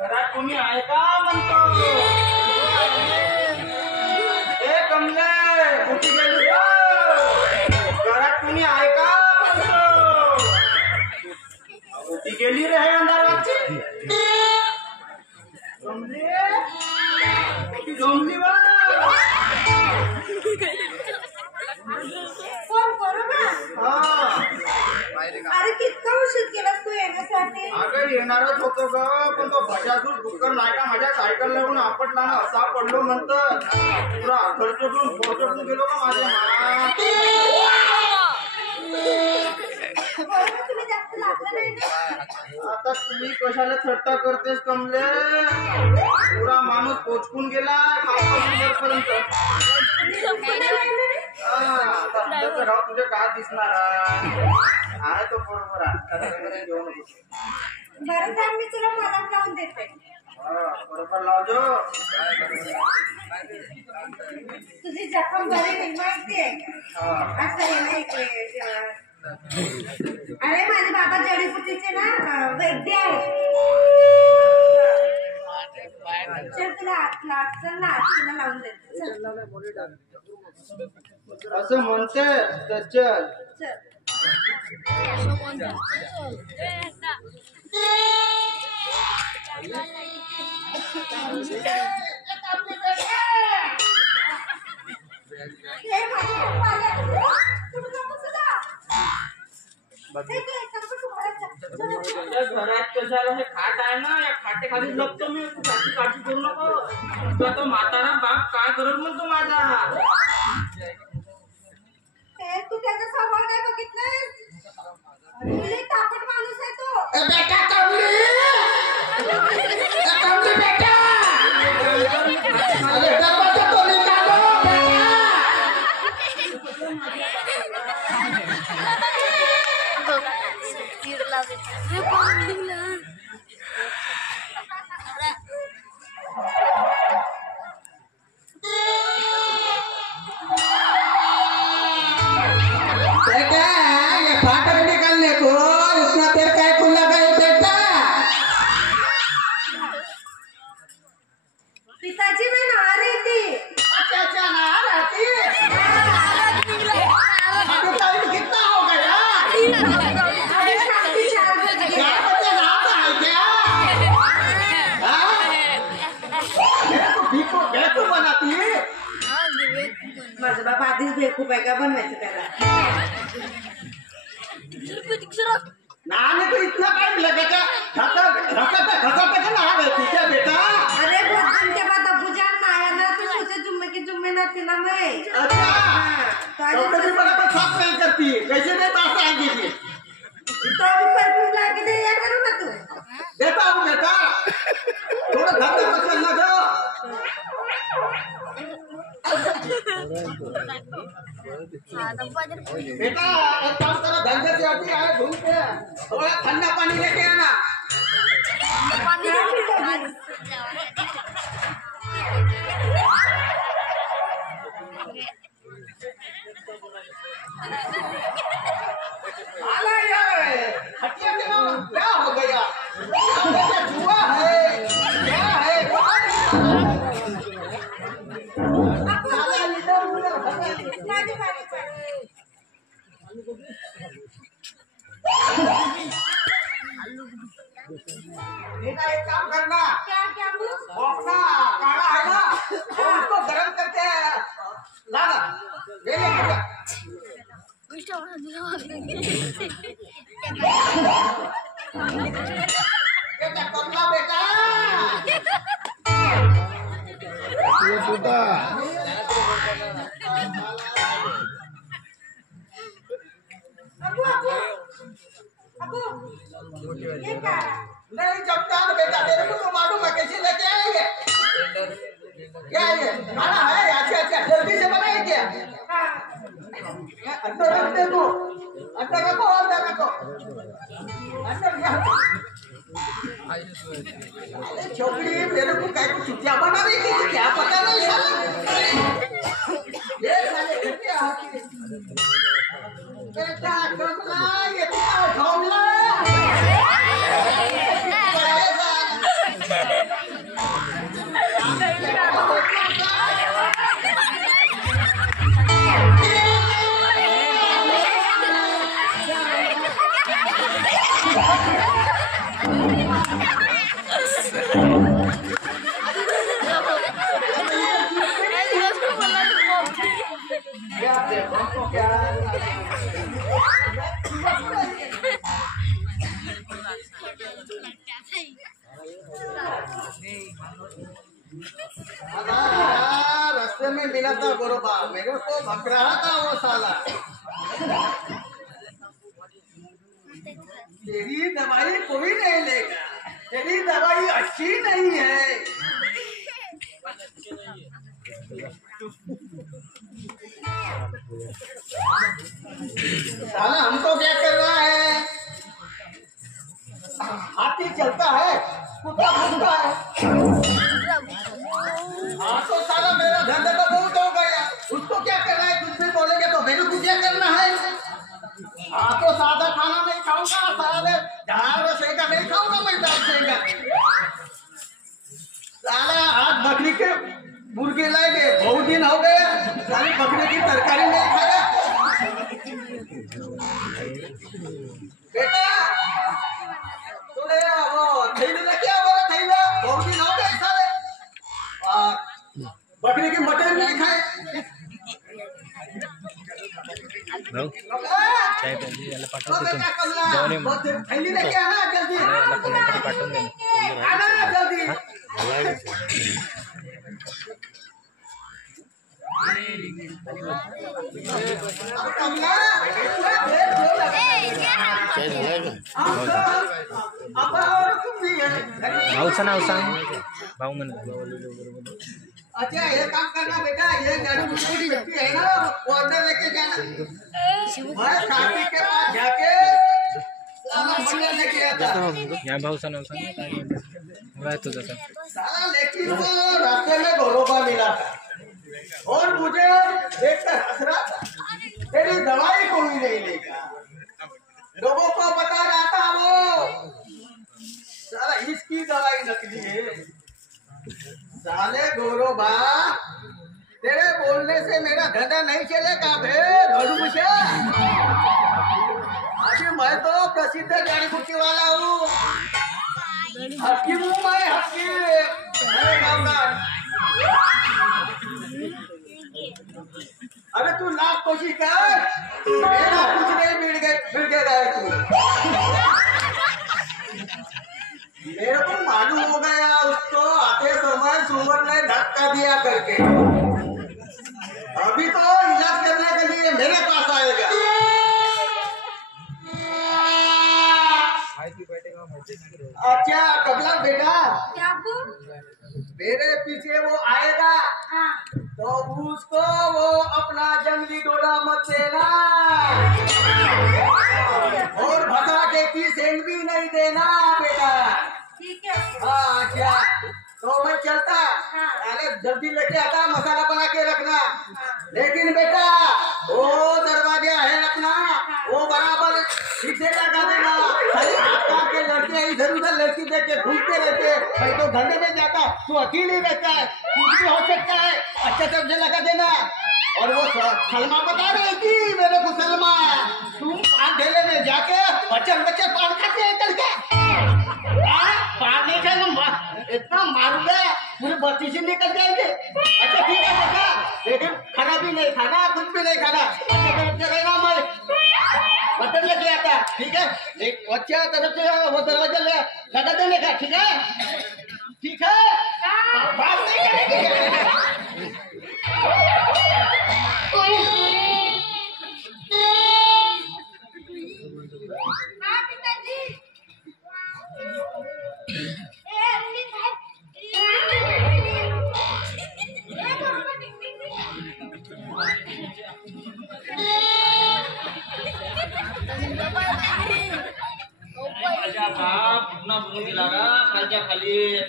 घरात कोणी आहे का म्हणतो? ए कमले कुठे गेली का? घरात कोणी आहे का म्हणतो? कुठे गेली रे अंधाराची? कमले जमली बा कोण बरोबर? अरे कितना उशीर केला तू येण्यासाठी? अगं येणारच होतो ग, पण तो भजासूर डुक्कर नाही का माझ्या सायकल लावून आपटला ना, असा पडलो म्हणतात. तुला खर्चून पोचून गेलो का माझे तुम्ही जास्त लागलं नाही ना? आता तुम्ही कशाला थट्टा करतेस कमले? पुरा माणूस पोचकून गेला पर्यंत. राव तुझे काय दिसणार आहे तो बरोबर आहे. घेऊ नको. बरं सांग, मी तुला मदत लावून देते. बरोबर लावजो. तुझी जखम बरी नाही माहिती आहे का? असं आहे नाही. अरे माझे बाबा जडीबुटीचे ना वैद्य आहे. चल तुला चल ना तुला लावून देते. असं म्हणते तर चल. घरात कशाला हे खाट आहे ना, या खाटेखाली लपतो मी. त्याची काळजी करू नको. तो म्हातारा बाप काय करत म्हणतो माझा? तू त्याचा स्वभाव नाही बघितलं? तापट माणूस आहे तो. बेटा कमली बेटा, अरे डब्बाचा तो निकालो बेटा. बेटा ये फाटक निकालने को इतना देर काय को लगा है बेटा? पिताजी मैं नहा रही थी. अच्छा नहा रही थी. अभी टाइम कितना हो गया? अरे शाम की 4 बजे. 4 बजे नहाता है क्या? बेकूफ बनाती है. माझा बाप आधीच बेवकूफ आहे का बनवायचं त्याला? नहाने को इतना टाइम लगेगा? घसा नहा रही थी क्या बेटा? अरे बहुत दिन के बाद अब्बू जान आया ना, तो सोचे जुम्मे ना थी ना मैं. अच्छा तो कभी बड़ा तो साफ नहीं करती, कैसे नहीं पास आएंगे जी? तो अभी परफ्यूम ला के दे करो ना तू. देता हूँ बेटा, थोड़ा धंधा को चलना दो. बेटा एक काम करो, धंधे से आती है घूम के थोड़ा ठंडा पानी लेके आना. आला यार, हटिया के नाम क्या हो गया? जुआ है क्या है? बेटा एक काम करना, क्या वो अपना काढ़ा है ना, वो उसको गर्म करके लाना. ले ले बेटा कमला बेटा. ये बेटा ये क्या? नहीं जमता है बेटा, तेरे को तो मालूम है कैसे लेके आएंगे. क्या ये खाना है? अच्छा जल्दी से बनाए क्या? अंदर रख दे तू, अंदर रखो अरे छोकरी मेरे को क्या कुछ छुट्टियां बना रही थी क्या पता नहीं साला. रास्ते में मिला था गोरोबा, मेरे को भग रहा था वो साला। तेरी दवाई कोई नहीं लेगा, तेरी दवाई अच्छी नहीं है। साला हमको क्या कर रहा है? हाथी चलता है, कुत्ता भूखता है। हाँ तो साला मेरा धंधा तो बहुत हो गया, उसको क्या करना है? कुछ भी बोलेंगे तो मेरे को क्या करना है? हाँ तो सादा खाना नहीं खाऊंगा, साले झाड़ सेका नहीं खाऊंगा, मैं दाल सेका। साला आज बकरी के मुर्गे लाएंगे, बहुत दिन हो गए, साली बकरी की तरकारी नहीं खाया। बेटा तूने वो थैली में क्या बोला? थैला बहुत दिन हो गए साले, बकरी की मटन नहीं खाए। चाय प्यायची याला पाठवतो तुम्ही जाऊन ये मग थैली लेके आना जल्दी, याला कोणीतरी पाठवून दे आना जल्दी। कमला भाऊचं नाव सांग भाऊ म्हण अच्छा ये काम करना बेटा, ये गाड़ी की पेटी है ना, वो अंदर लेके जाना। मैं काकी के पास जाके साला मटन लेके आता। या भाऊचं नाव सांग काय तुझं सांग। साला लेकिन वो रास्ते में गोरोबा मिला था और मुझे देखकर हंस रहा था। तेरी दवाई कोई नहीं लेगा, लोगों को बता रहा था वो साला इसकी दवाई नकली है। साले गोरोबा, तेरे बोलने से मेरा धंधा नहीं चलेगा बे धड़ूमुशा। अभी मैं तो प्रसिद्ध जड़ी बूटी वाला हूँ, हकीम हूँ मैं, हकीम। अरे गाँव अरे तू लाख कोशिश कर, मेरा कुछ नहीं मिलेगा तू। मेरे को मालूम हो गया उसको आते समय सुमन ने धक्का दिया करके। अभी तो इलाज करने के लिए मेरे पास आएगा। अच्छा कबला बेटा, मेरे पीछे वो आएगा तो उसको वो अपना जंगली डोला मत देना और भगाटे की सेंग भी नहीं देना बेटा। ठीक है। हाँ अच्छा तो मैं चलता, अरे जल्दी लेके आता, मसाला बना के रखना। लेकिन बेटा वो दरवाजा है अपना, वो बराबर ठीक से लगा देना। खाली हाथ काट के लड़के इधर उधर लड़की देख के घूमते रहते, मैं तो धंधे में जाता, तू अकेले रहता है, कुछ भी हो सकता है, अच्छा तरफ से लगा देना। और वो सलमा बता रही थी मेरे को, सलमा तुम ढेले में जाके बच्चन पान खाते हैं करके पान नहीं खाएगा, इतना मारूंगा पूरे बत्ती से निकल जाएंगे। अच्छा ठीक है बेटा, लेकिन खाना भी नहीं खाना, कुछ भी नहीं खाना। अच्छा तरफ से रहना, मैं बटन लेके आता, ठीक है? एक अच्छा तरफ से वो दरवाजा लगा देने का, ठीक है? ठीक है, बात नहीं करेंगे। पूर्ण दिला का खालच्या खाली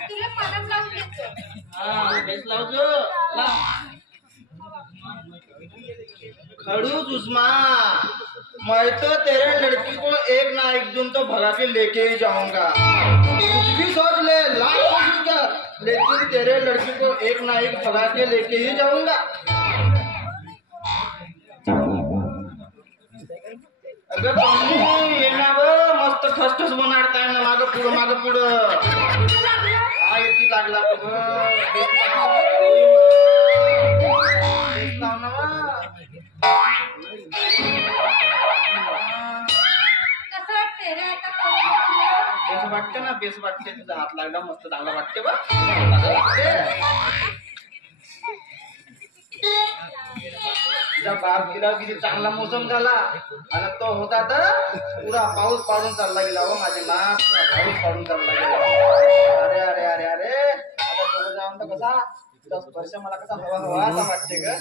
तुला मलम लावून देतो. बेस लावतो खड़ूस उस्मान, मैं तो तेरे लड़की को एक ना एक दिन तो भगा के लेके ही जाऊंगा। कुछ भी सोच ले, लाख कोशिश कर, लेकिन तेरे लड़की को एक ना एक भगा के लेके ही जाऊंगा। अगं पाहू ये ना ग मस्त खसखस बनाडताय ना, माग पुढं हा येती लागला कसं वाटते ना बेस वाटते तुझा हात लागला मस्त चांगला वाटते बा चांगलं वाटते तुझा बाप गेला किती चांगला मोसम झाला आणि तो होता तर पुरा पाऊस पाडून चालला गेला हो माझे मा पुरा पाऊस पाडून चालला गेला अरे अरे अरे अरे आता पुढे जाऊन तर कसा तुझा स्पर्श मला कसा हवा हवा असा वाटते ग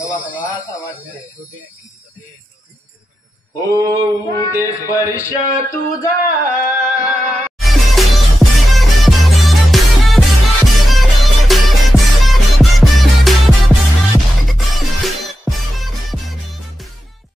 हवा हवा असा वाटते हो ते स्पर्श तुझा